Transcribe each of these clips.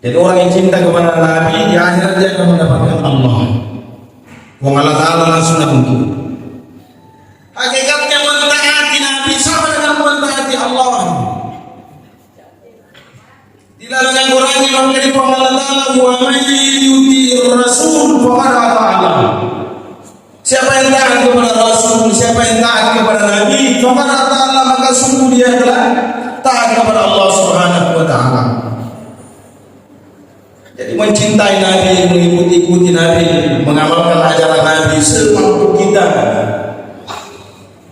Jadi orang yang cinta kepada Nabi di akhirat dia akan mendapatkan Allah. Wong Allah Ta'ala langsung untuk. Hakikatnya mentaati Nabi sama dengan mentaati Allah. Dilarang kurangi maka di Allah Ta'ala wa may yuti'ir rasul faqad ata Allah. Siapa yang taat kepada Rasul, siapa yang taat kepada Nabi, faqad ata Allah, maka sungguh dia telah taat kepada Allah Subhanahu wa Ta'ala. Jadi mencintai Nabi, mengikuti Nabi, mengamalkan ajaran Nabi semampu kita.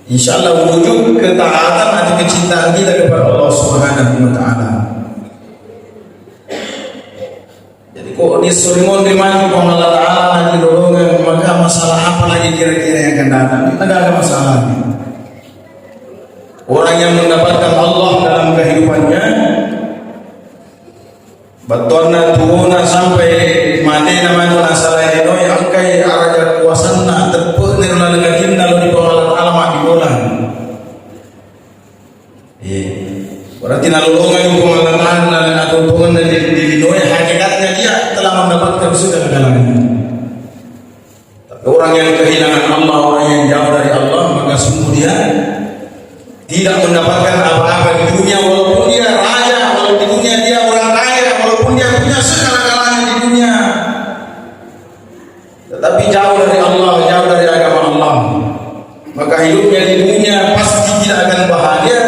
Insya Allah wujud ketaatan dan kecintaan kita kepada Allah Subhanahu wa Ta'ala. Jadi kok disuruh menerima Allah Ta'ala lagi dorongan, maka masalah apa lagi kira-kira yang akan datang? Tidak ada masalah. Orang yang mendapatkan Allah dalam kehidupannya, batona tuuna sampai mati nama tu nasalah ini yang angkai araja kuasana tepuk nirla negatif lalu di bawah alamat di bola. Berarti nalulungan yang pengalaman atau hubungan dari Illinois hakikatnya dia telah mendapatkan segala-galanya. Tapi orang yang kehilangan Allah, orang yang jauh dari Allah, maka sungguh dia tidak mendapatkan apa-apa di dunia, walaupun dia raja, walaupun di dunia dia orang kaya, walaupun dia punya segala-galanya di dunia, tetapi jauh dari Allah, jauh dari agama Allah, maka hidupnya di dunia pasti tidak akan bahagia.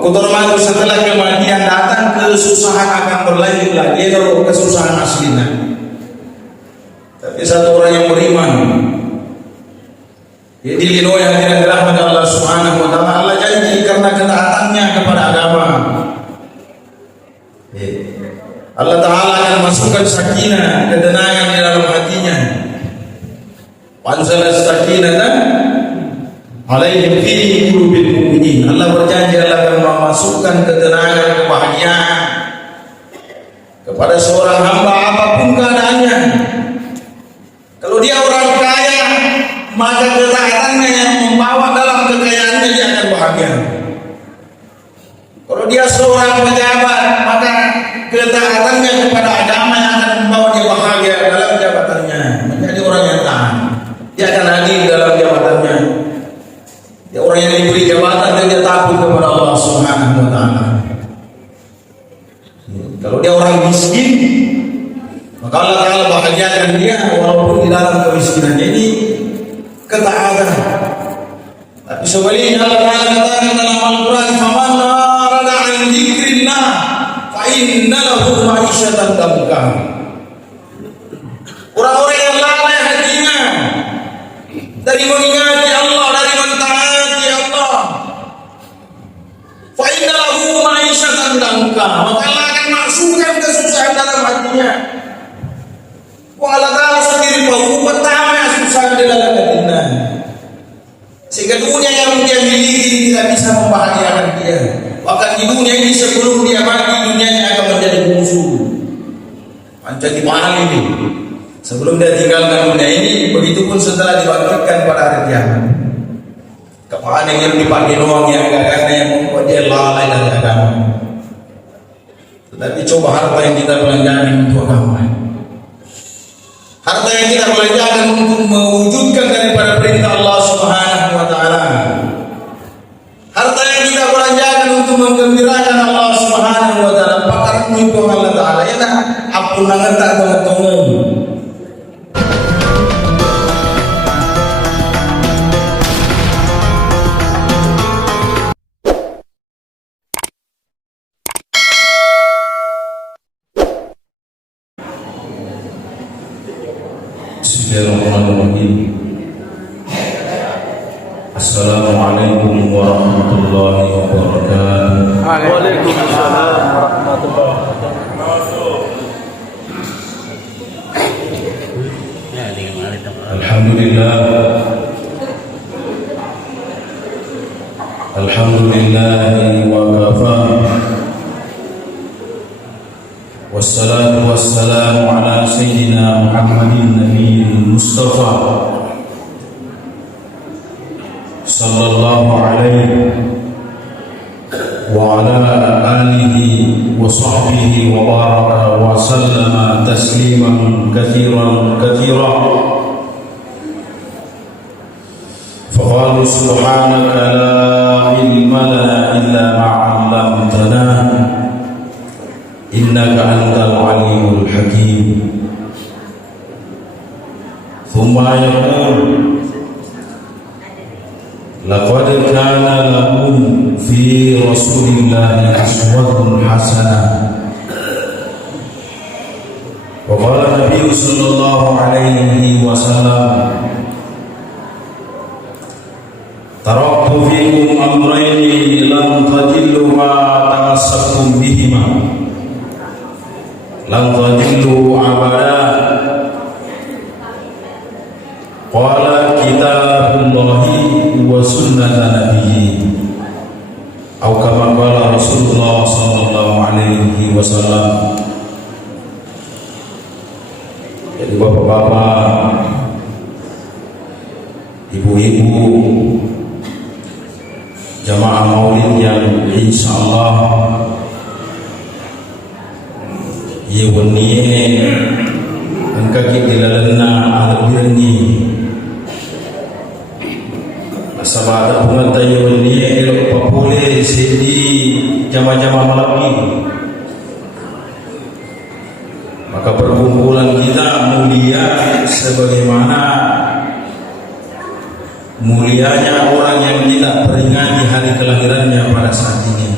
Kutormatu setelah kematian datang, kesusahan akan berlanjut lagi, itu kesusahan aslinya. Tapi satu orang yang beriman, jadi lino yang tidak dirahmati Allah Subhanahu wa Ta'ala, Allah janji karena ketaatannya kepada agama, Allah Ta'ala akan masukkan sakinah, ketenangan di dalam hatinya. Pansalah sakinah dan alaihim fi qulubil mu'minin. Allah berjanji Allah akan memasukkan ketenangan, kebahagiaan kepada seorang hamba apapun keadaannya. Kalau dia orang kaya, maka ketaatannya yang membawa dalam kekayaannya dia akan bahagia. Kalau dia seorang pejabat, maka ketaatannya kepada agama yang akan membawa dia bahagia dalam jabatannya, menjadi orang yang taat. Dia akan adil dalam jabatannya. Ya, orang yang diberi jabatan dia takut kepada Allah Subhanahu wa Ta'ala. Kalau dia orang miskin, maka Allah Ta'ala bahagiakan dia walaupun di dalam kemiskinannya ini ketaatan. Tapi sebaliknya Allah Ta'ala katakan dalam Al-Quran, "Faman arada 'an dzikrillah fa inna lahu ma'isyatan dhanka." Orang-orang yang lalai hatinya dari mengingati Allah, dari mentaati Allah, fa inna lahu ma'isyatan dhanka, maka Allah akan masukkan kesusahan dalam hatinya. Allah Ta'ala sendiri tahu pertama susah di dalam hatinya, sehingga dunia yang dia miliki tidak bisa membahagiakan dia. Bahkan di dunia ini sebelum dia mati, dunianya akan menjadi musuh. Menjadi mahal ini. Sebelum dia tinggalkan dunia ini, begitu pun setelah dibangkitkan pada hari kiamat. Kepala yang dipakai doang yang agak yang membuat dia lalai dari agama. Tetapi coba harta yang kita belanjakan untuk agama, harta yang kita belanjakan untuk mewujudkan daripada perintah Allah Subhanahu wa Ta'ala, harta yang kita belanjakan untuk menggembirakan Allah Subhanahu wa Ta'ala, pakar itu Allah Ta'ala ya nak apun nangan tak tongeng. Bismillahirrahmanirrahim. Assalamualaikum warahmatullahi wabarakatuh. Waalaikumsalam warahmatullahi wabarakatuh. Alhamdulillah. Alhamdulillahi wa kafa. Wassalatu wassalamu ala sayyidina Muhammadin nabiyil Mustafa sallallahu alaihi wa وعلى آله وصحبه وبارك وسلم تسليما كثيرا كثيرا. فقالوا سبحانك لا علم لنا إلا ما علمتنا إنك أنت العليم الحكيم. ثم يقول لقد كان لكم في رسول الله أسوة حسنة. وقال النبي صلى الله عليه وسلم تركت فيكم أمرين لن تضلوا ما تمسكتم بهما لن تضلوا أبدا. قال كتاب الله وسنة نبيه أو كما قال رسول الله صلى الله عليه وسلم. Jadi bapak-bapak, ibu-ibu, jamaah maulid yang insya Allah ye waniye angka kita lena albirni asabada pungata ye waniye elok papule sedi jamaah-jamaah malam ini. Maka perkumpulan kita mulia sebagaimana mulianya orang yang kita peringati hari kelahirannya pada saat ini.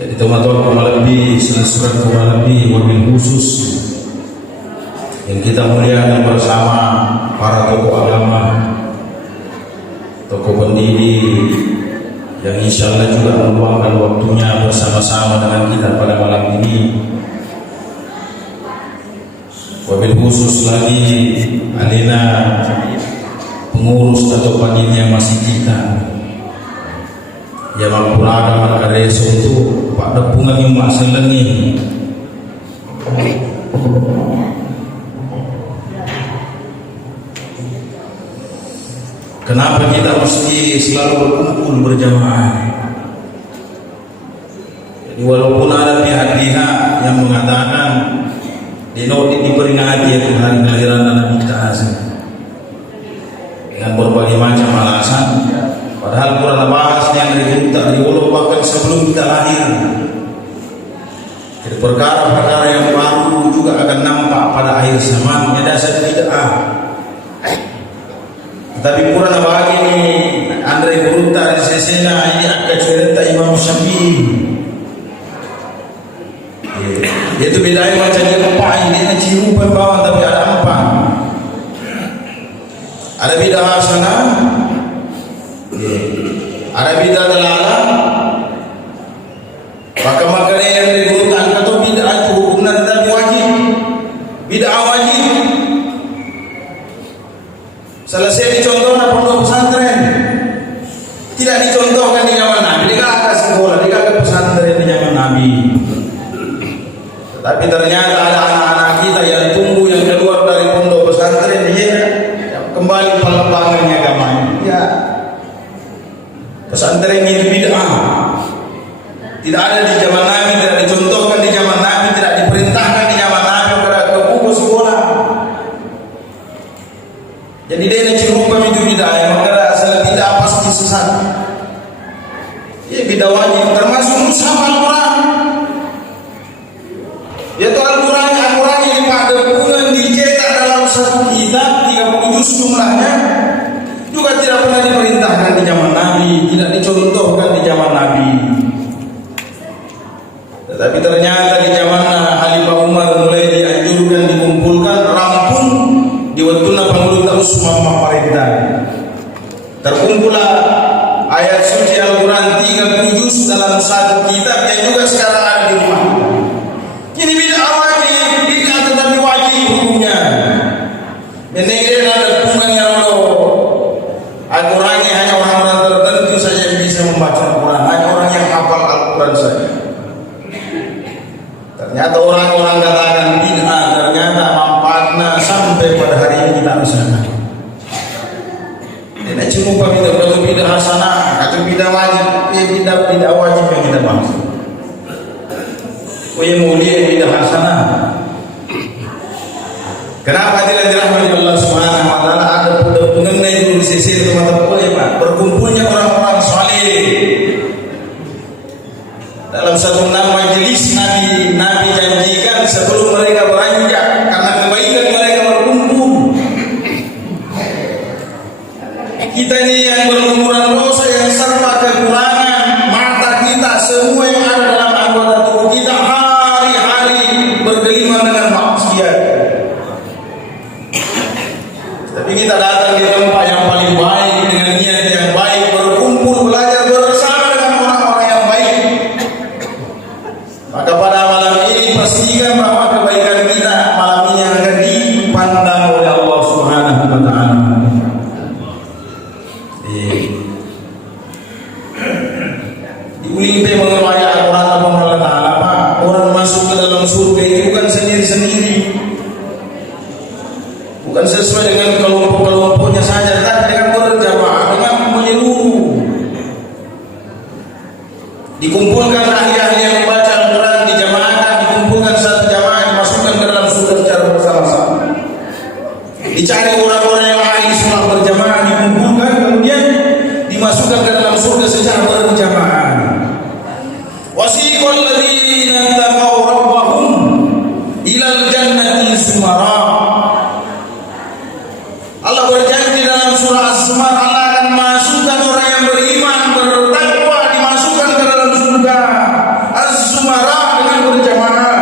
Jadi teman-teman lebih surat lebih wabil khusus yang kita muliakan bersama para tokoh agama, tokoh pendidik yang insya Allah juga meluangkan waktunya bersama-sama dengan kita pada malam ini. Wabil khusus lagi Alina pengurus atau panitia masih kita yang mengurangkan makareso itu Pak Depungan yang makselengi. Kenapa kita mesti selalu berkumpul berjamaah? Jadi walaupun ada pihak-pihak yang mengatakan diperingati hari kelahiran Nabi kita dengan berbagai macam alasan, padahal Quran bahas yang tak diulung bahkan sebelum kita lahir. Jadi perkara-perkara yang baru juga akan nampak pada akhir zaman. Dasar bid'ah. Tetapi Quran bagi ini Andre Gurunta di sesena ini akan cerita Imam Syafi'i. Itu bedanya macam dia kepain, dia cium bawah tapi ada empat. Ada bidah hasanah, ada bidah dalalah. Maka yang digurutkan kata bidah itu hukumnya tetapi wajib. Bidah wajib. Selesai dicontohkan pondok pesantren, tidak dicontohkan di zaman Nabi. Dia ada sekolah, dia ada pesantren di zaman Nabi. Tapi ternyata ada anak-anak kita yang tumbuh yang keluar dari pondok pesantren dia kembali penerbangannya agamanya. Ya, pesantren itu bid'ah. Tidak ada di zaman Nabi, tidak dicontohkan di zaman Nabi, tidak diperintahkan di zaman Nabi kepada ke sekolah. Jadi dia nak cirupan itu bid'ah, maka asal bid'ah pasti sesat. Ya bid'ah wajib termasuk mushaf Al-Quran. Yaitu Al-Quran yang Pak Depungan dicetak dalam satu kitab 30 juz jumlahnya juga tidak pernah diperintahkan di zaman Nabi, tidak dicontohkan di zaman Nabi. Tetapi ternyata di zaman Khalifah Umar mulai dianjurkan dikumpulkan rampung di waktuna pangulutan semua pemerintah. Terkumpullah ayat suci Al-Quran 30 juz dalam satu kitab yang juga sekarang ada di rumah. Ini bid'ah wajib, bid'ah tetapi wajib hukumnya. Menegeri ada hubungan yang Al-Qurannya hanya orang-orang tertentu saja yang bisa membaca Al-Quran, hanya orang yang hafal Al-Quran saja. Ternyata orang-orang katakan bid'ah, ternyata manfaatnya sampai pada hari ini kita rasakan. Tidak cuma pamit untuk bid'ah hasanah, atau tidak wajib, tidak wajib yang kita maksud. Yang mulia tidak hasanah. Kenapa tidak dirahmati Allah Subhanahu wa taala? Ada mengenai dulu sisi itu mata kuliah Pak. Berkumpulnya orang-orang saleh dalam satu majelis Nabi janjikan sebelum mereka beranjak karena kebaikan mereka berkumpul. Kita ini yang berlumuran dosa, yang serba kekurangan, mata kita semua yang ada dalam anggota tubuh kita hari-hari bergelimang dengan maksiat. Tapi kita datang di tempat yang paling baik dengan niat yang baik, berkumpul belajar bersama dengan orang-orang yang baik. Maka pada malam ini pastikan bahwa kebaikan kita malam ini akan dipandang oleh Allah Subhanahu wa taala. Diuling teh mengenai Al-Quran Allah Ta'ala Pak. Orang masuk ke dalam surga itu bukan sendiri-sendiri, bukan sesuai dengan kelompok-kelompoknya saja, tapi dengan berjamaah, dengan menyeluruh. Dikumpulkan ahli-ahli yang membaca Al-Quran, dijamaahkan, dikumpulkan satu jamaah, dimasukkan ke dalam surga secara bersama-sama. Dicari orang-orang yang ahli sholat berjamaah, dikumpulkan, kemudian dimasukkan ke dalam surga secara berjamaah. Wasiqal ladzina taqaw rabbahum ilal jannati zumara. Allah berjanji dalam surah Az-Zumar, Allah akan masukkan orang yang beriman, bertakwa, dimasukkan ke dalam surga Az-Zumara dengan berjamaah.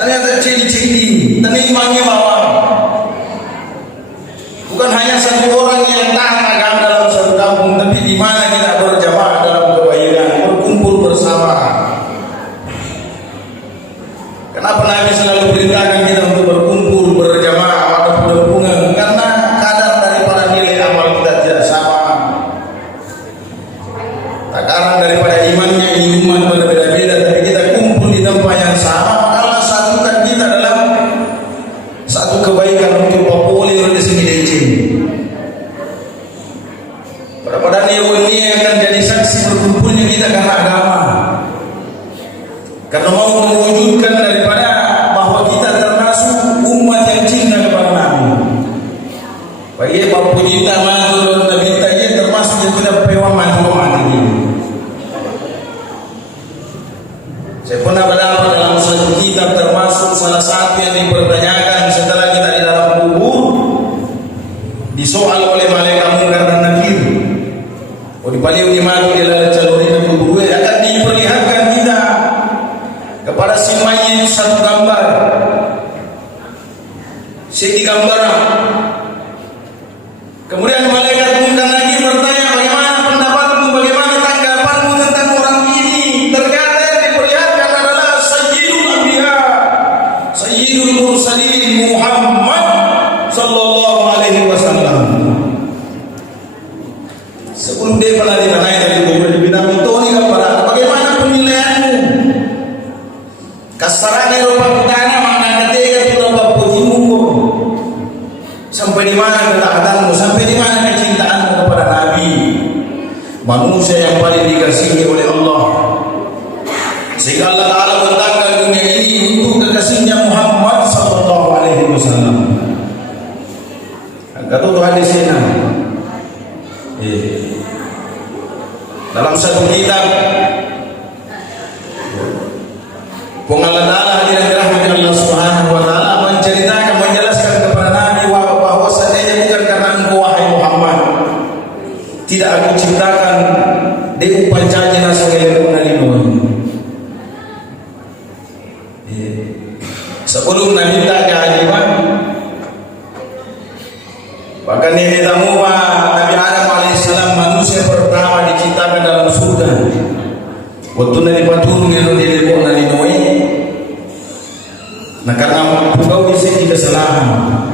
Ternyata ciri-ciri tenimangnya bawah. Bukan hanya satu orang yang taat agama dalam satu kampung, tapi di mana kita berjamaah dalam kebaikan, berkumpul bersama. Kenapa Nabi selalu perintahkan kita untuk berkumpul berjamaah atau berhubungan? Karena kadar daripada nilai amal kita tidak sama. Takaran daripada imannya ini umat berbeda-beda, tapi kita kumpul di tempat yang sama, maka Allah satukan kita dalam satu kebaikan untuk populer di sini DC. Pada ini akan jadi saksi berkumpulnya kita karena agama. Karena mau mewujudkan daripada bahwa kita termasuk umat yang cinta kepada Nabi. Baik bapu kita mantul Nabi kita termasuk yang kita pewa mantul ini. Saya pernah berdapat dalam satu kitab termasuk salah satu yang dipertanyakan setelah kita di dalam kubur, disoal oleh malaikat Munkar dan Nakir. Dipalih dimana di dalam jaluri dan kubur akan diperlihatkan kita kepada si mayit satu gambar, segi gambar. Kemudian malaikat Munkar lagi bertanya, bagaimana pendapatmu, bagaimana tanggapanmu tentang orang ini? Ternyata yang diperlihatkan adalah Sayyidul Anbiya, Sayyidul Mursalin Muhammad sallallahu alaihi wasallam. Sebelum dia pernah ditanya dari kubur dibilang itu nih kepada bagaimana penilaianmu? Kasarane rupa kutana makna ketiga itu rupa pujimu. Sampai di mana ketaatanmu? Sampai di mana kecintaanmu kepada Nabi, manusia yang paling dikasihi oleh Allah, sehingga Allah Taala bentangkan dunia ini untuk kekasihnya Muhammad sallallahu alaihi wasallam. Kata Tuhan di sini. Dalam satu kitab pengalat Allah hadirin dirahmati Allah Subhanahu wa taala menceritakan, menjelaskan kepada Nabi bahwa seandainya bukan karena engkau wahai Muhammad, tidak aku ciptakan di upacara sebagai penalinoan. Sebelum Nabi tak kehajiban, bahkan ini tamu Nabi Adam alaihissalam manusia pertama diciptakan dalam surga. Waktu Nabi patung yang dilebok Nabi Noe, nah karena bau isi kesalahan,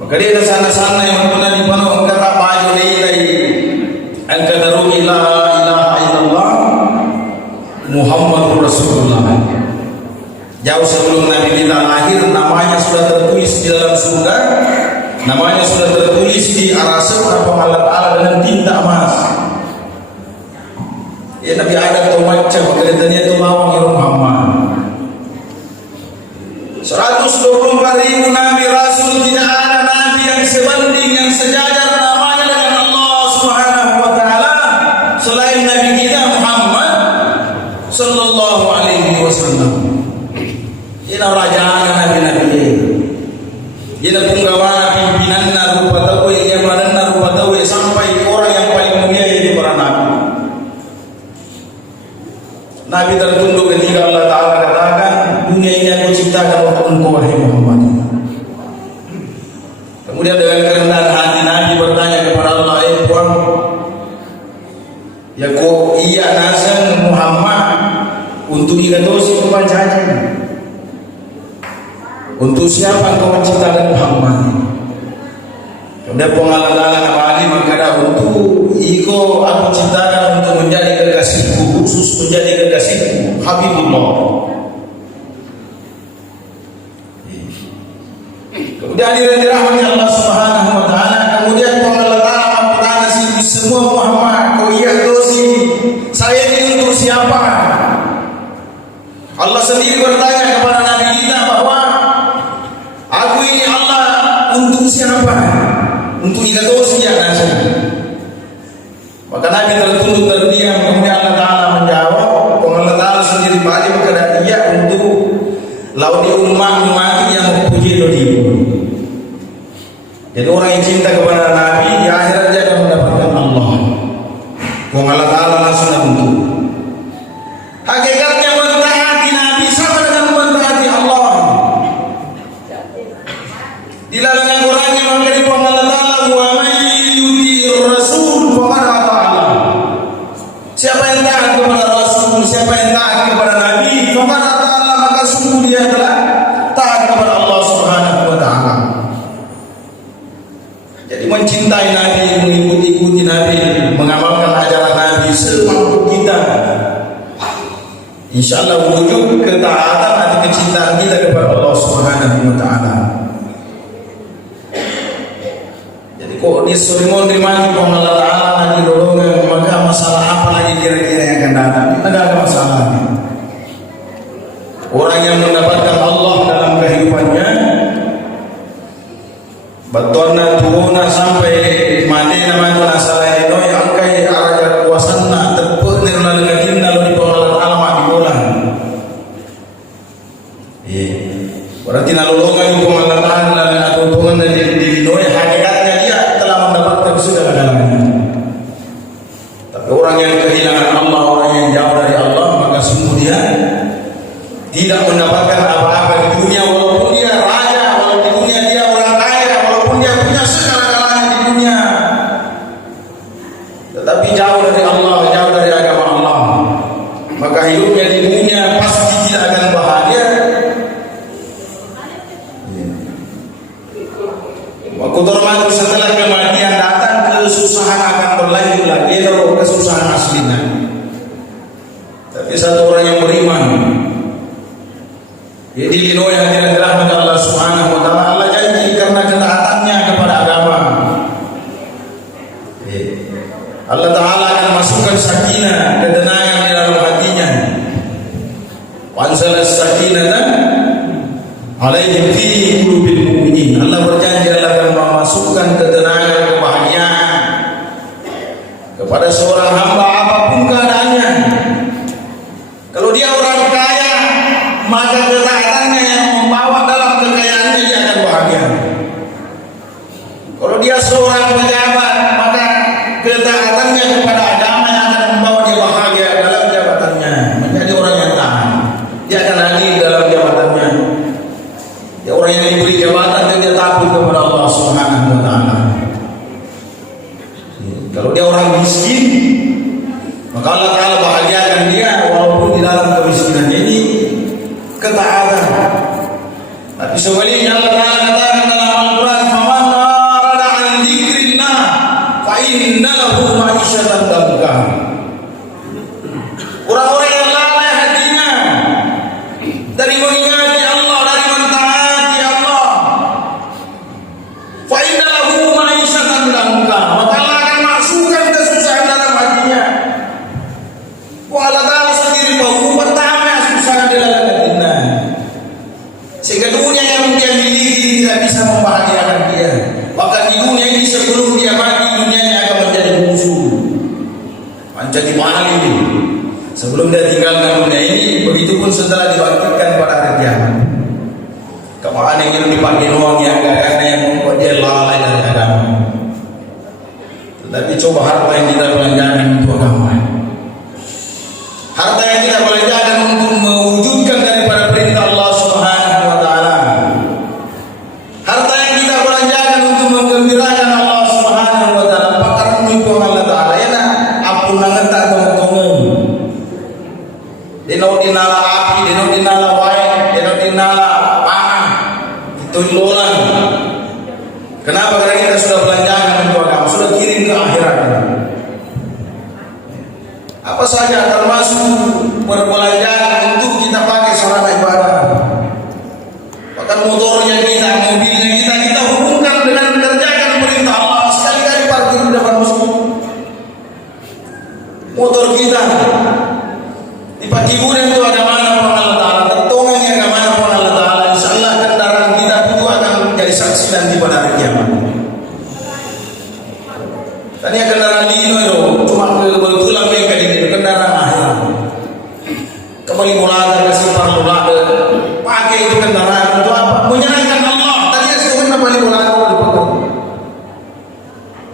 maka dia ke sana-sana yang pernah dipenuh kata baju dari angkataru ila ilaha illallah Muhammadur Rasulullah. Jauh sebelum Nabi kita lahir, namanya sudah tertulis di dalam surga, namanya sudah tertulis di arasat apa Allah Ta'ala dengan tinta emas. Ya Nabi Adam tu macam keretanya tu bawang ya Muhammad. 124.000 Nabi Rasul, tidak ada Nabi yang sebanding, yang sejajar namanya dengan Allah Subhanahu wa Ta'ala selain Nabi kita Muhammad sallallahu alaihi wasallam. Ini rajaan Nabi-Nabi. Ini penggawana pimpinanna rupa tahu yang mananna rupa tahu sampai orang yang paling mulia yaitu para Nabi. Nabi tertunduk ketika Allah Ta'ala katakan, dunia ini aku ciptakan untuk engkau wahai Muhammad. Kemudian dengan kerendahan hati Nabi bertanya kepada Allah, Tuhan, ya kok iya nazan Muhammad untuk ikatosi kepanjangan? Untuk siapa engkau menciptakan Muhammad? Kemudian pengalaman kembali mengada untuk iko aku ciptakan untuk menjadi kekasihku, khusus menjadi kekasihku Habibullah. Kemudian dirahmati Allah Subhanahu wa Ta'ala. Kemudian pengalaman bertanya semua Muhammad, kau iya dosi saya ini untuk siapa? Allah sendiri bertanya kepada Nabi kita bahwa aku ini Allah untuk siapa? Untuk ikatosi ya nasi. Maka Nabi tertunduk terdiam. Kemudian Allah Ta'ala menjawab, Allah Ta'ala sendiri balik berkata iya untuk laudi umat yang mempunyai dirimu. Jadi orang yang cinta kepada Nabi di akhirat dia akan mendapatkan Allah. Allah Ta'ala langsung untuk. Hakikatnya mentaati Nabi sama dengan mentaati Allah. Dilarang Quran yang menjadi Allah Ta'ala wa may yuti'ir rasul faqad ata'a. Siapa yang taat kepada Rasul, siapa yang taat kepada Nabi, faqad ata'a, maka sungguh dia adalah taat kepada Allah Subhanahu wa Ta'ala. Jadi mencintai Nabi, mengikuti Nabi, mengamalkan ajaran Nabi semampu kita, insyaallah wujud ketaatan atau kecintaan kita kepada Allah Subhanahu wa Ta'ala. Kok disuruh dimati Allah Ta'ala lagi dolongan, maka masalah apa lagi kira-kira yang akan datang? Tidak ada masalah. Orang yang mendapatkan Allah dalam kehidupannya, batona turuna sampai mati nama masalah itu yang angkai araja kuasana tepuk nirna negatif lalu di bawah Allah Ta'ala di bulan. Berarti nalolongan itu Allah Ta'ala dan aku turun dari diri hakikatnya dia telah mendapatkan sudah dalamnya. Tapi orang yang kehilangan Allah, orang yang jauh dari Allah, maka sungguh dia tidak mendapatkan apa-apa di dunia, walaupun dia raja, walaupun di dunia dia orang kaya, walaupun dia punya segala-galanya di dunia, tetapi jauh dari Allah, jauh dari agama Allah, maka hidupnya di dunia pasti tidak akan bahagia. Waktu termasuk setelah kematian datang, kesusahan akan berlanjut lagi, kalau kesusahan aslinya. Tapi satu orang yang beriman, jadi dinoi hadirat rahmat Allah Subhanahu wa Ta'ala, Allah janji karena ketaatannya kepada agama, Allah Ta'ala akan masukkan sakinah, ketenangan di dalam hatinya. Wanzalas sakinatan alaihim fi qulubil mu'minin. Allah berjanji Allah akan memasukkan ketenangan, kebahagiaan kepada seorang hamba apapun keadaannya. Kalau dia orang kaya, maka ketaatannya yang membawa dalam kekayaannya dia akan bahagia. Kalau dia seorang pejabat, maka ketaatannya kepada agama yang akan membawa dia bahagia dalam jabatannya, menjadi orang yang taat. Dia akan adil dalam jabatannya. Ya, orang yang diberi jabatan dan dia takut kepada Allah Subhanahu wa Ta'ala. Kalau dia orang miskin, maka Allah Ta'ala bahagiakan dia walaupun di dalam kemiskinan ini ketaatan. Tapi sebaliknya Allah Ta'ala katakan dalam Al-Quran, "Faman arada 'an dzikrillah fa inna lahu ma'isyatan dhanka." Orang-orang yang lalai hatinya dari mengingati Allah, dari mentaati Allah, fa inna lahu ma'isyatan dhanka, maka Allah akan masukkan kesusahan dalam hatinya. menjadi wali. Sebelum dia tinggalkan dunia ini, begitu pun setelah dibangkitkan pada hari kiamat. Kemana yang dipakai uang yang karena yang membuat dia lalai dari agama. Tetapi coba harta yang kita belanjakan untuk agama, harta yang kita belanjakan untuk mewujudkan daripada perintah Allah Subhanahu wa taala, harta yang kita belanjakan untuk menggembirakan Allah Subhanahu wa taala, pakar menyukur Allah taala ya nak ampun nangan tak tong-tongan. Dino dinala api, dino dinala wae, dino dinala panah, itu lolan. Kenapa? Karena kita sudah belanjakan untuk agama, sudah kirim ke akhirat. Apa saja termasuk perbelanjaan untuk kita pakai sarana ibadah. Bahkan motornya kita, mobilnya kita hubungkan dengan mengerjakan perintah Allah. Sekali-kali parkir di depan masjid. Motor kita dipakai gudang itu ada mana pun Allah Ta'ala, tertolong yang ada mana pun Allah Ta'ala. InsyaAllah kendaraan kita itu akan menjadi saksi nanti pada hari kiamat. Tadi kendaraan dino itu cuma kebetulan mereka di kendaraan akhir. Kembali mulai kasih parlulada, pakai itu kendaraan untuk apa? Menyenangkan Allah. Tadi sebelum kembali mulai dipakai.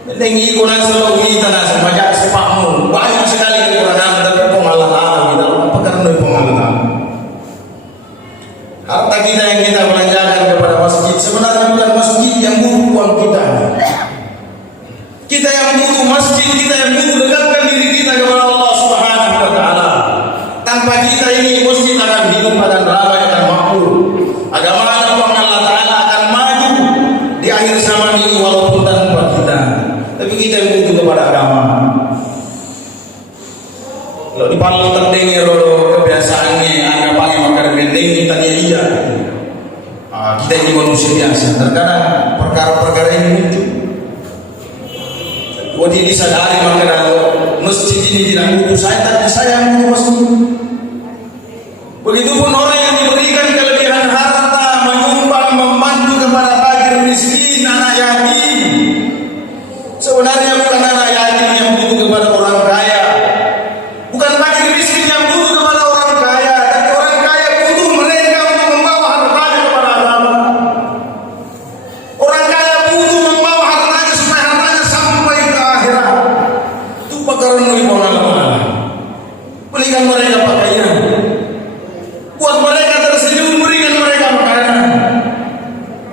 Mendengi guna selalu kita nak semacam sepakmu. Banyak sekali kekurangan tapi pengalat Allah kita. Apa karena pengalat Allah? Harta kita yang kita belanjakan kepada masjid sebenarnya bukan masjid yang butuh uang kita. Kita yang butuh masjid, kita yang butuh dekatkan diri kita kepada Allah Subhanahu wa taala. Tanpa kita ini masjid akan hidup, akan ramai, akan makmur. Agama Allah Taala akan maju di akhir zaman ini walaupun tanpa kita. Tapi kita yang butuh kepada agama. Kalau di paling terdengar kebiasaannya, anda panggil makar bendeng kita dia. Kita ini manusia biasa. Terkadang perkara-perkara ini muncul. Wadi disadari maka masjid ini tidak butuh saya, tapi saya yang butuh masjid. Begitupun orang yang diberikan kelebihan harta, menyumbang, membantu kepada fakir miskin, anak yatim. Sebenarnya bukan anak yatim yang butuh kepada orang kaya, bukan fakir miskin yang butuh kepada orang kaya, tapi orang kaya butuh mereka untuk membawa hartanya kepada agama. Orang kaya butuh membawa hartanya supaya hartanya sampai ke akhirat. Itu perkara yang Allah. Berikan mereka pakaian, buat mereka tersenyum, berikan mereka makanan.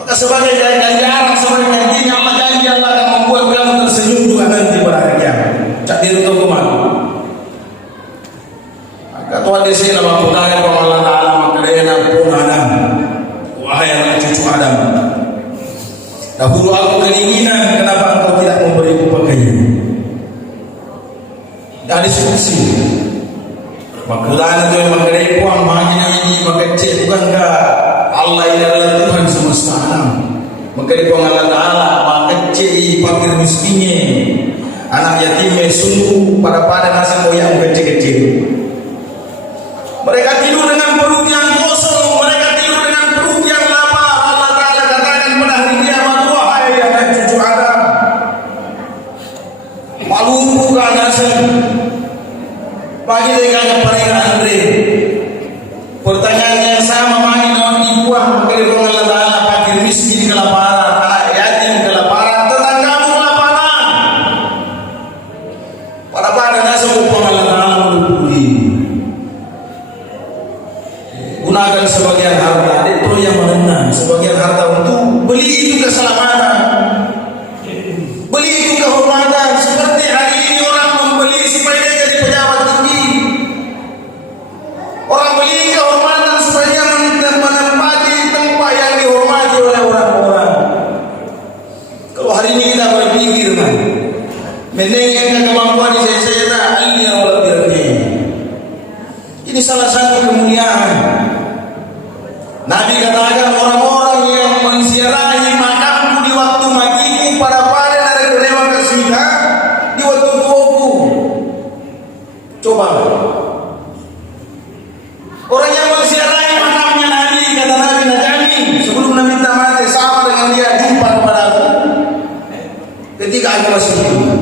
Maka sebagai ganjaran, sebagai gantinya Allah janji Allah akan membuat kamu tersenyum juga nanti pada hari kiamat. Cak diri untuk kemana? Maka Tuhan di sini nama putanya Allah Taala maka dia pun Adam. Wahai anak cucu Adam, dahulu aku keinginan, kenapa engkau tidak memberiku pakaian? Dari diskusi. Makanya itu yang mengenai puang makanya ini makecil, bukankah Allah ini adalah Tuhan semesta alam? Mengenai puang Allah Taala makecil fakir miskinnya, anak yatimnya sungguh pada nasib moyang kecil-kecil. Mereka tidur dengan perut yang kosong, mereka tidur dengan perut yang lapar. Allah Taala katakan pada hari kiamat, wahai anak cucu Adam, malu bukan nasib. Pagi dengan peringatan Andre. Pertanyaan yang sama bagi non dibuang ke Allah Taala, fakir miskin kelaparan, anak yatim kelaparan, tetanggamu kelaparan. Pada nasib Allah Taala melupui. Gunakan sebagian harta itu yang menenang, sebagian harta untuk beli itu keselamatan, beli itu kehormatan. Seperti hari ini orang membeli supaya dia jadi pejabat tinggi, orang beli kehormatan supaya dia menempati tempat yang dihormati oleh orang-orang. Kalau hari ini kita berpikir menengahkan kemampuan saya tak alih Allah birni. Ini salah satu kemuliaan. Nabi katakan orang-orang yang menziarahi makamku di waktu magiku pada dari terima kasih di waktu tuaku. Coba orang yang menziarahi makamnya Nabi, kata Nabi Najami sebelum Nabi mati sama dengan dia jumpa kepada aku ketika aku masih hidup.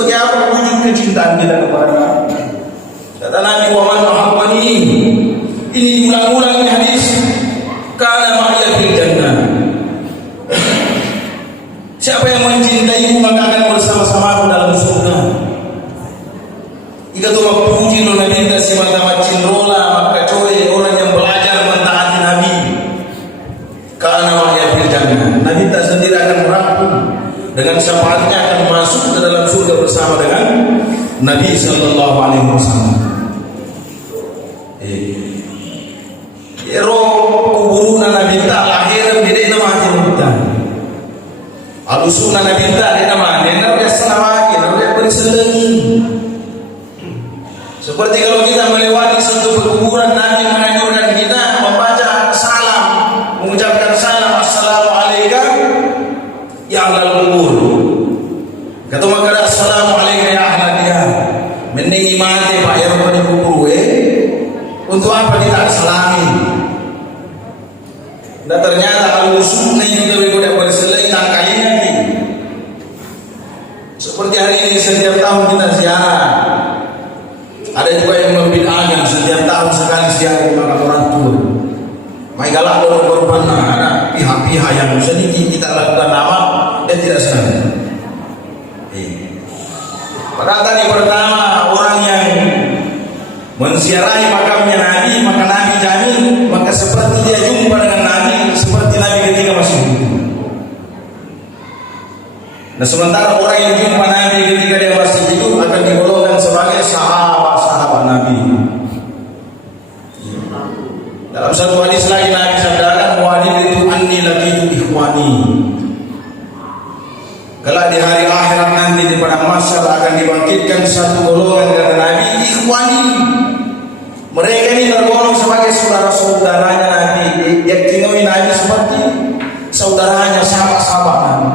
sebagai apa wujud kecintaan kita kepada Nabi. Kata Nabi, wa man ahabbani, ini diulang-ulang ini hadis, kana ma'iya fil jannah. Siapa yang mencintaiku maka akan bersama-sama dalam surga. Jika tu puji lo Nabi tak semata-mata rola maka coy orang yang belajar mentaati Nabi. Kana ma'iya fil jannah. Nabi tak sendiri akan merangkum dengan syafaatnya akan masuk ke dalam surga bersama dengan Nabi sallallahu alaihi wasallam. Ero kuburuna Nabi tak lahir beda nama hati kita. Alusuna Nabi tak ada nama dia biasa nama dia berselangi. Seperti kalau kita melewati suatu perkuburan Nabi menganjurkan kita membaca salam, mengucapkan salam assalamualaikum ya ahlal kubur. Kata maka assalamualaikum ya ahlal dia. Mending mati Pak ya pada kubur untuk apa kita salami? Dan ternyata al-usulnya juga tidak berselai tangkainya ni. Seperti hari ini setiap tahun kita ziarah. Ada juga yang membid'ahkan setiap tahun sekali ziarah kepada orang tua. Mai galak korban ada pihak-pihak yang sedikit kita lakukan amal dan tidak senang. Padahal tadi pertama orang yang menziarahi makamnya Nabi, maka Nabi jamin, maka seperti dia jumpa dengan Nabi, seperti Nabi ketika masih hidup. Nah sementara orang yang jumpa Nabi ketika dia masih hidup akan digolongkan sebagai sahabat-sahabat Nabi. Dalam satu hadis lagi Nabi sabdakan, "Waditu anni laqitu ikhwani." Kelak di hari akhirat nanti di padang mahsyar akan dibangkitkan satu golongan kata Nabi, ikhwani. Mereka ini tergolong sebagai saudara-saudaranya Nabi. Yang tinggalin Nabi seperti saudaranya, sahabat-sahabat Nabi.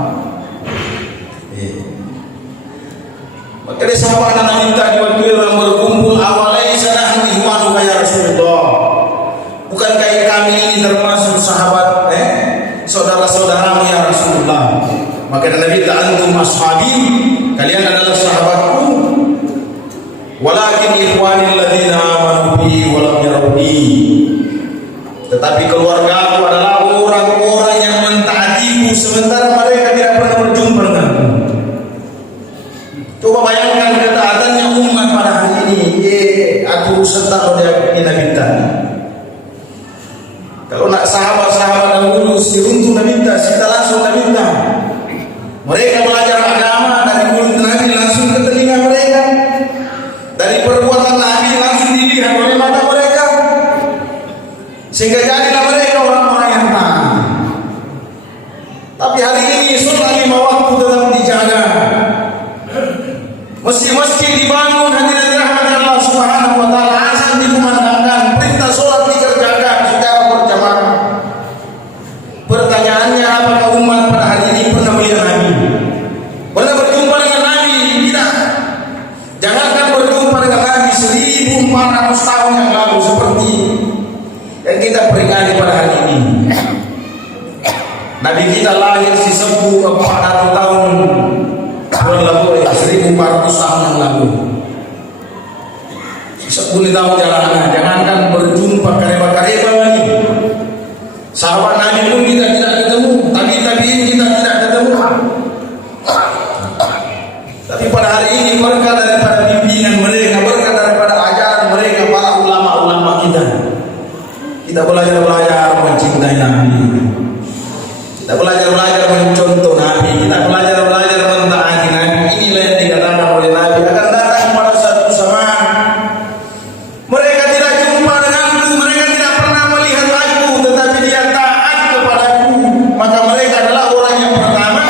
Maka dari sahabat Nabi tadi waktu orang berkumpul awalaisa nahnu ikhwanuka ya Rasulullah. Bukankah kami ini termasuk sahabat saudara-saudaramu ya Rasulullah? Maka Nabi kata antum ashabi, kalian adalah sahabatku. Walakin ikhwani alladziina aamanu bi wa lam yarawni. Tetapi keluargaku adalah orang-orang yang mentaatiku sementara mereka tidak pernah berjumpa denganku. Coba bayangkan ketaatannya umat pada hari ini. Aku serta oleh Nabi tadi. Kalau nak sahabat-sahabat dahulu diruntuh Nabi tadi, kita langsung Nabi tadi. Mereka belajar agama dari mulut Nabi langsung ke telinga mereka. Dari perbuatan Nabi langsung dilihat oleh mata mereka. Sehingga jadilah mereka orang-orang yang taat. Tapi hari ini sholat 5 waktu tetap dijaga. Masjid-masjid dibangun hadirin dirahmati Allah Subhanahu wa taala, azan dikumandangkan, perintah sholat dikerjakan secara berjamaah. Pertanyaannya, apakah umat pada hari ini pernah melihat Nabi? Pernah berjumpa dengan Nabi? Tidak. Jangankan berjumpa dengan Nabi 1400 tahun yang lalu seperti yang kita peringati pada hari ini. Nabi kita lahir si 1400 tahun lalu, 1400 tahun yang lalu. 10 tahun jalanan, jangankan berjumpa kareba-kareba lagi. Sahabat Nabi pun kita tidak ketemu, tabi'in kita tidak ketemu. Tapi pada hari ini berkat daripada bimbingan mereka, berkat daripada ajaran mereka, para ulama-ulama kita belajar mencintai Nabi. Kita belajar mencontoh Nabi, kita belajar mentaati Nabi. Inilah yang dikatakan oleh Nabi akan datang pada satu zaman. Mereka tidak jumpa denganku, mereka tidak pernah melihat aku, tetapi dia taat kepadaku. Maka mereka adalah orang yang pertama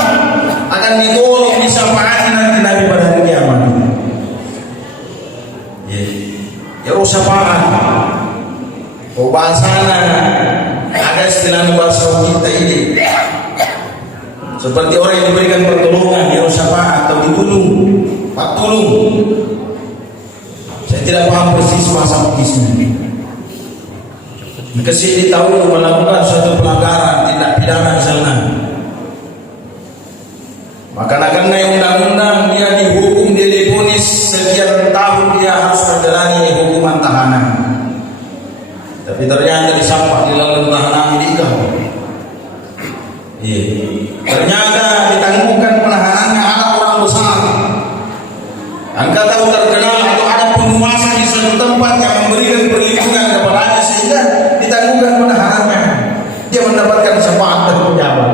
akan ditolong disyafaati nanti Nabi pada hari kiamat. Ya syafaat. Oh bahasana ada istilah bahasa kita ini. Seperti orang yang diberikan pertolongan, ya syafaat atau ditolong, pak tolong. Saya tidak paham persis bahasa Buddhisme. Kesini tahu melakukan suatu pelanggaran tindak pidana misalnya, maka karena undang-undang dia dihukum, dia ternyata disampah di dalam tahanan nikah. Iya. Ternyata ditangguhkan penahanannya anak orang besar. Anda tahu terkenal atau ada penguasa di suatu tempat yang memberikan perlindungan kepadanya sehingga ditangguhkan penahanannya. Dia mendapatkan syafaat dari pejabat.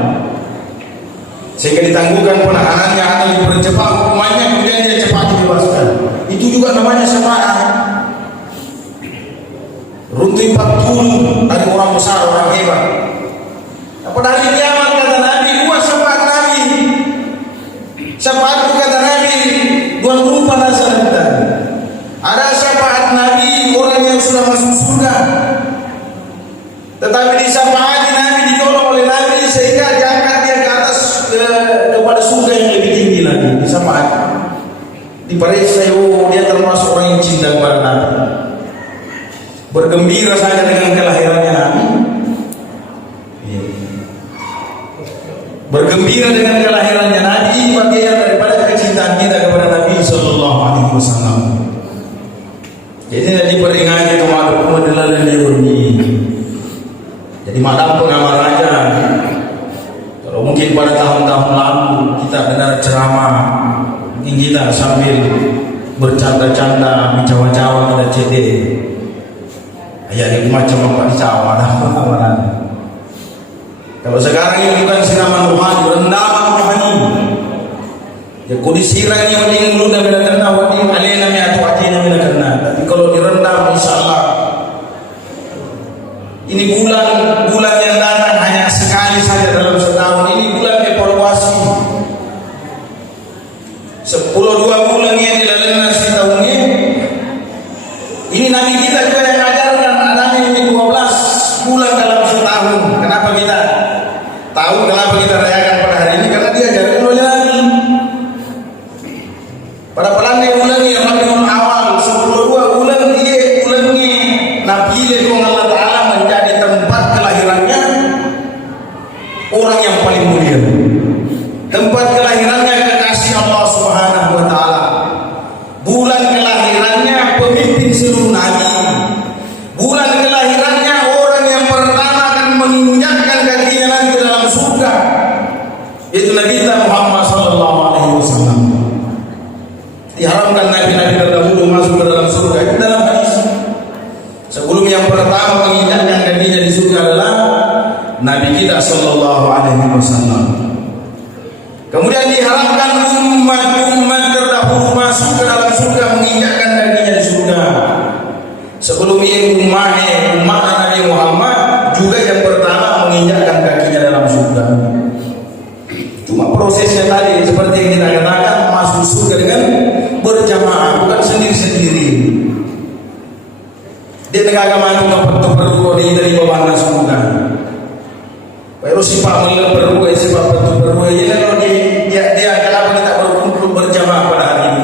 Sehingga ditangguhkan penahanannya atau dipercepat hukumannya, kemudian dia cepat dibebaskan. Itu juga namanya syafaat. Runtuh 40 dari orang besar, orang hebat. Pada hari kiamat kata Nabi, dua syafaat Nabi. Syafaat kata Nabi, dua rupa nasaran. Ada syafaat Nabi orang yang sudah masuk surga. Tetapi di syafaat Nabi ditolong oleh Nabi sehingga diangkat dia ke atas kepada surga yang lebih tinggi lagi. Di syafaat diperiksa, dia termasuk orang yang cinta kepada Nabi. Bergembira saja dengan kelahirannya Nabi. Bergembira dengan kelahirannya Nabi, bagian daripada kecintaan kita kepada Nabi Sallallahu Alaihi Wasallam. Jadi diperingati kepada umat dalam ini. Jadi malam pengamal raja. Kalau mungkin pada tahun-tahun lalu kita dengar ceramah, mungkin kita sambil bercanda-canda, mencawa-cawa pada CD. Ya ini macam apa dicawa dah. Kalau sekarang ini bukan siraman rohani, rendaman rohani. Ya kondisi ini mending lu dah bila kena, mending alena mi atau atina bila kena. Tapi kalau direndam, insyaallah. Ini bulan yang datang hanya sekali saja dalam setahun. Ini bulan evaluasi. 10-2 bulan yang dilalui setahun ini. Ini Nabi kita juga yang ajarkan adanya ini 12 bulan dalam setahun. Kenapa kita tahu kenapa kita rayakan pada hari ini? Karena dia ajarkan oleh Nabi. Pada pelan yang ulangi Rabiul Awal 10-2 bulan dia ulangi Nabi itu Allah Ta'ala menjadi tempat kelahirannya orang yang paling mulia. Tempat kelahirannya kekasih Allah Subhanahu wa Ta'ala. Bulan kelahirannya pemimpin seluruh nabi. Bulan kelahirannya orang yang pertama akan menginjakkan kakinya nanti ke dalam surga, yaitu Nabi kita Muhammad Sallallahu Alaihi Wasallam. Diharamkan nabi-nabi terdahulu masuk ke dalam surga. Itu dalam hadis. Sebelum yang pertama menginjakkan kakinya di surga adalah Nabi kita Sallallahu Alaihi Wasallam. Kemudian diharapkan umat-umat terdahulu masuk ke dalam surga, menginjakkan kakinya di surga. Sebelum ini umat Nabi Muhammad juga yang pertama menginjakkan kakinya dalam surga. Cuma prosesnya tadi seperti yang kita katakan, masuk surga dengan berjamaah, bukan sendiri-sendiri. Dia negara mana untuk perlu dari bawah surga. Baru sifat melihat berbuat sifat betul berbuat. Jadi kalau dia kenapa kita berkumpul berjamaah pada hari ini?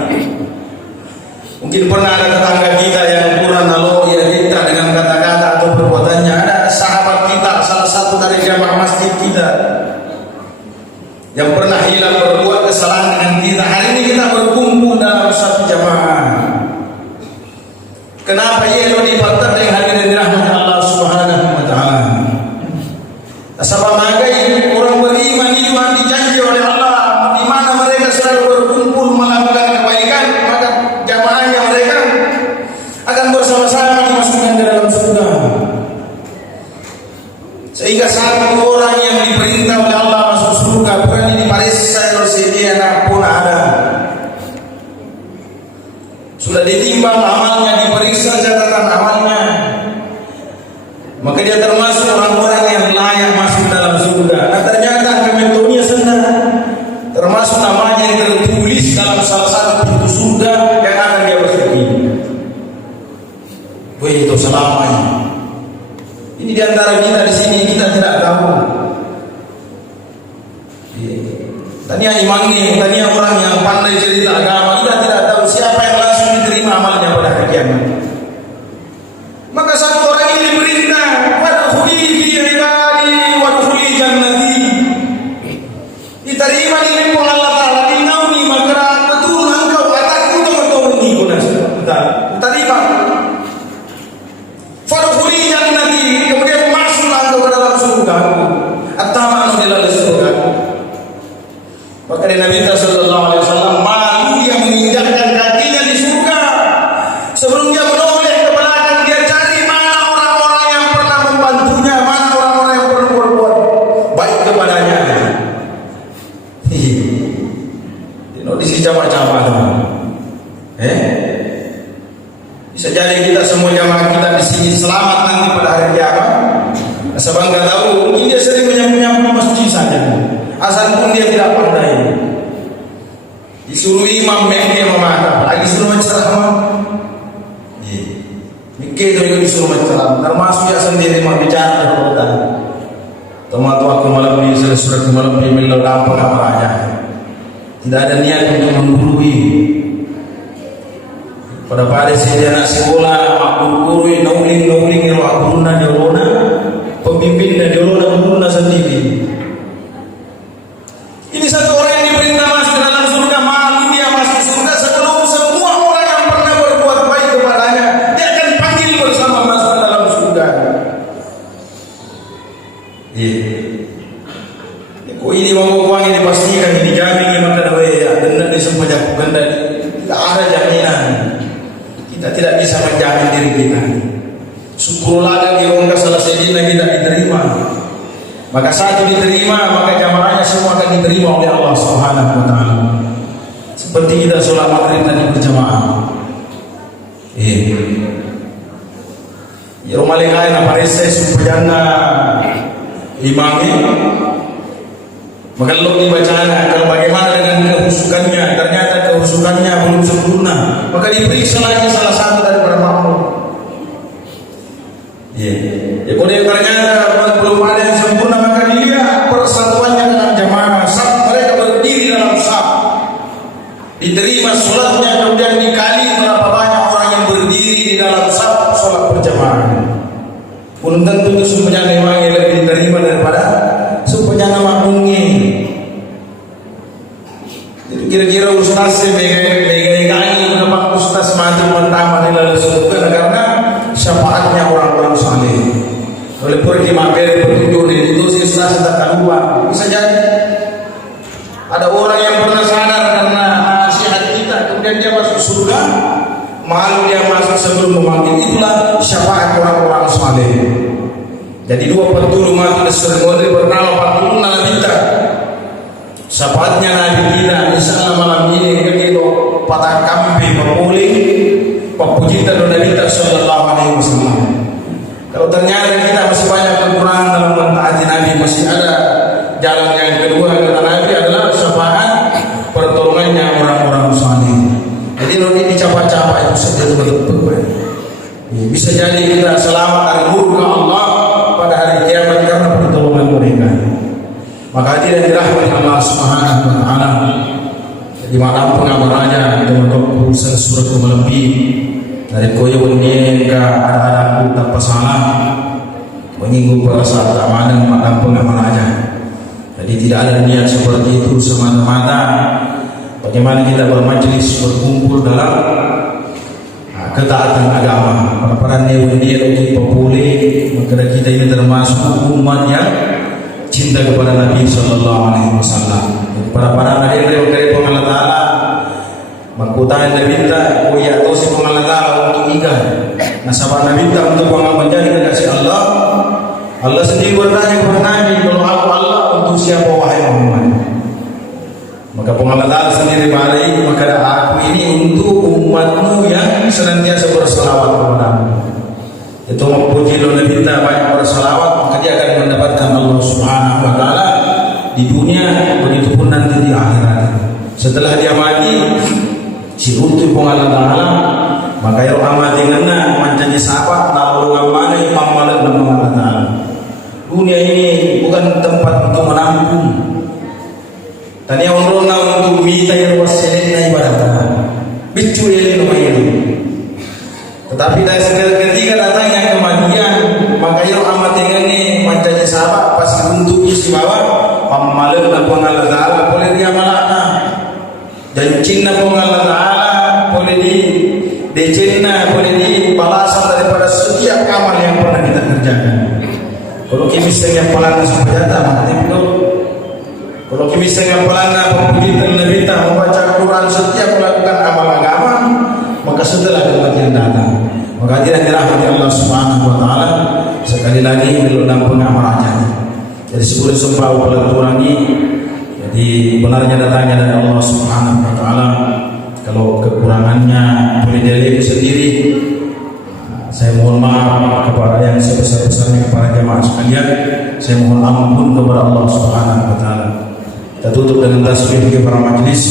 Mungkin pernah ada tetangga kita yang kurang naloya kita dengan kata-kata atau perbuatannya. Ada sahabat kita, salah satu dari jamaah masjid kita yang pernah hilang berbuat kesalahan dengan kita. Hari ini kita berkumpul dalam satu jamaah. Kenapa ia dibatalkan dengan hari dan dirahmati Allah Subhanahu wa Ta'ala? Sebab magai orang beriman itu dijanji oleh Allah, di mana mereka selalu berkumpul melakukan kebaikan, maka jamaahnya mereka akan bersama-sama dimasukkan ke dalam surga. Sehingga satu orang yang diperintah oleh Allah masuk surga bukan ini diperiksa Rosedia pun ada. Sudah ditimbang amalnya, diperiksa catatan amalnya, maka dia termasuk orang-orang yang layak masuk dalam surga. Nah ternyata kementonya senang, termasuk namanya yang tertulis dalam salah satu pintu surga yang akan dia masuki. Begitu selamanya. Ini diantara kita di sini kita tidak tahu. Tania imamnya, tania orang yang pandai cerita agama, kita tidak tahu siapa yang langsung diterima amalnya pada hari kiamat. Maka satu orang ini diperintah, wadkhuli fi ibadi wadkhuli jannati. Diterima di lingkungan Allah Ta'ala, dinauni maka betul engkau kataku teman-teman ini kunas. Terima. Wadkhuli jannati, Bisa jadi kita semua jamaah kita di sini selamat nanti pada hari kiamat. Sebab nggak tahu, mungkin dia sering menyapu masjid saja. Asal pun dia tidak pandai. Disuruh imam dia memata, lagi suruh ceramah. Mikir itu disuruh ceramah. Termasuk dia sendiri mau bicara dan Tomat waktu malam ini surat malam ini melo gampang apa aja. Tidak ada niat untuk menggurui. Pada saya anak sekolah menggurui nauling roh guruna diolona, pemimpin dan diolona guruna sendiri. Ini satu orang yang diperintah masuk dalam surga, malu dia masuk surga sebelum semua orang yang pernah berbuat baik kepadanya dia akan panggil bersama masuk dalam surga. Kok ini mau uang ini pastikan ini jamin maka dawe ya benar di semua jago ganda tidak ada jaminan. Kita tidak bisa menjamin diri kita. Syukurlah dan dirongga salah sedina kita diterima. Maka satu diterima maka jamaahnya semua akan diterima oleh Allah Subhanahu wa taala. Seperti kita sholat maghrib tadi berjamaah. Ya rumah lekai na parese supayana imami maka lo dibacaan kalau bagaimana dengan kehusukannya, ternyata kehusukannya belum sempurna, maka diperiksa lagi salah satu daripada makmum. Ya kalau dia ternyata belum ada yang sempurna, maka dia persatuannya dengan jamaah saf, mereka berdiri dalam saf, diterima sholatnya, kemudian dikali berapa banyak orang yang berdiri di dalam saf sholat berjamaah. Belum tentu itu semuanya memang yang lebih diterima daripada semuanya makmumnya. Jadi kira-kira ustaz mega-mega kenapa ustaz maju mentama di dalam surga karena syafaatnya orang-orang saleh. Oleh pergi mampir petunjuk itu si ustaz tak lupa. Bisa jadi ada orang yang pernah sadar karena nasihat kita kemudian dia masuk surga, malu dia masuk sebelum memanggil, itulah syafaat orang-orang saleh. Jadi dua pertolongan di surga pertama pertolongan Nabi kita. Syafaatnya Nabi kita insyaallah malam ini kita patah kampi berpuling pepujian dan Nabi kita sallallahu alaihi wasallam. Kalau ternyata kita masih banyak kekurangan dalam mentaati Nabi, masih ada jalan yang kedua kata Nabi adalah syafaat pertolongannya orang-orang saleh. Jadi kalau ini capai-capai itu saja betul-betul. Bisa jadi kita selamat dari murka Allah pada hari kiamat karena pertolongan mereka. Maka tidak dirahmati Allah Subhanahu wa taala. Jadi malam pengamaraja untuk urusan surat lebih dari koyo ini ke ada tanpa salah menyinggung perasaan keamanan malam pengamaraja. Jadi tidak ada niat seperti itu semata-mata bagaimana kita bermajelis berkumpul dalam ketaatan agama. Para dewan dia untuk populi, maka kita ini termasuk umat yang cinta kepada Nabi Sallallahu Alaihi Wasallam. Para nabi dari Allah Taala mengkutai Nabi kita, ya atau si Allah Taala untuk ikan. Nasabah Nabi kita untuk menjadi kekasih Allah. Allah sendiri bertanya kepada Nabi, kalau aku Allah untuk siapa wahai Muhammad? Maka Allah Taala sendiri mari, maka aku ini untuk umatmu yang senantiasa berselawat kepadamu. Itu memuji Nabi kita banyak berselawat, maka dia akan mendapatkan Allah Subhanahu wa taala di dunia, begitu pun nanti di akhirat. Setelah dia mati, si untuk Allah Taala, maka ya amat dengan menjadi sahabat lalu mana imam malam dan Allah Taala. Dunia ini bukan tempat untuk menampung. Tanya orang untuk minta yang wasilin ibadah, bicu yang lumayan. Tetapi dari ketika datangnya kematian, maka ia amat ini menjadi sahabat pasti untuk istimewa. Pemalu dan pengalat Allah boleh dia malana, dan cinta pengalat Allah boleh di cinta boleh di balasan daripada setiap amal yang pernah kita kerjakan. Kalau kita yang pelana supaya maka itu. Kalau kita setengah pelana pempujian Nabi kita membaca Quran setiap melakukan amal agama, maka setelah kematian datang, maka tidak dirahmati Allah Subhanahu wa taala. Sekali lagi dalam pengamalannya. Jadi sebelum sumpah upaya kurangi, jadi benarnya datangnya dari Allah Subhanahu wa taala. Kalau kekurangannya boleh diri sendiri. Saya mohon maaf kepada yang sebesar-besarnya kepada jamaah sekalian. Saya mohon ampun kepada Allah Subhanahu wa taala. Kita tutup dengan tasbih kepada majelis.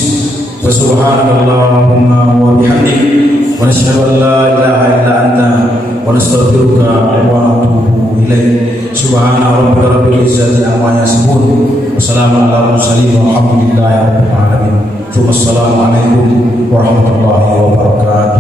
Wa subhanakallahumma wa bihamdik wa nashhadu an la ilaha illa anta wa nastaghfiruka wa natubu ilaik. Subhana rabbika rabbil izzati amma yasifun. Wassalamu ala mursalin walhamdulillahi rabbil alamin. Assalamualaikum warahmatullahi wabarakatuh.